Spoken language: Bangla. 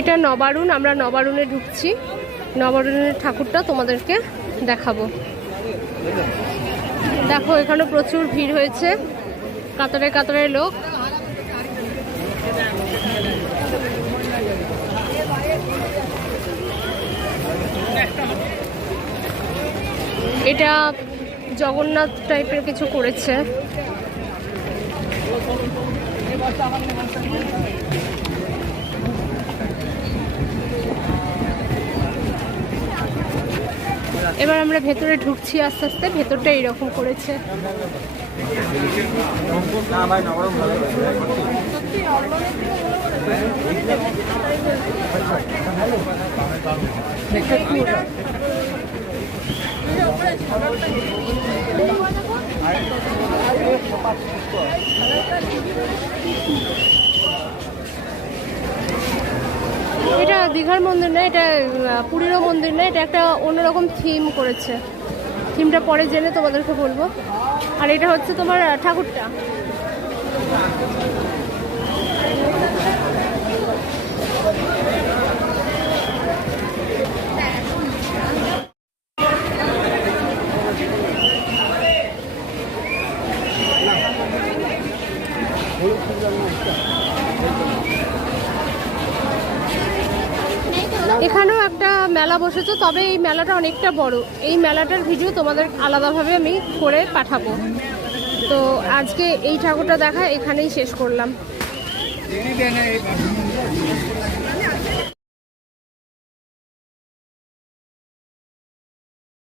এটা নবারুণ, আমরা নবারুণে ঢুকছি। নবারুণের ঠাকুরটা তোমাদেরকে দেখাবো। দেখো এখানে প্রচুর ভিড় হয়েছে, কাতারে কাতারে লোক। এটা জগন্নাথ টাইপের কিছু করেছে। এবার আমরা ভেতরে ঢুকছি আস্তে আস্তে। ভেতরটা এইরকম করেছে। এটা দীঘার মন্দির না, এটা পুরীরও মন্দির না, এটা একটা অন্যরকম থিম করেছে। থিমটা পরে জেনে তোমাদেরকে বলবো। আর এটা হচ্ছে তোমার ঠাকুরটা। এখানেও একটা মেলা বসেছে, তবে এই মেলাটা অনেকটা বড়। এই মেলাটার ভিডিও তোমাদের আলাদাভাবে আমি করে পাঠাবো। তো আজকে এই ঠাকুরটা দেখা এখানেই শেষ করলাম।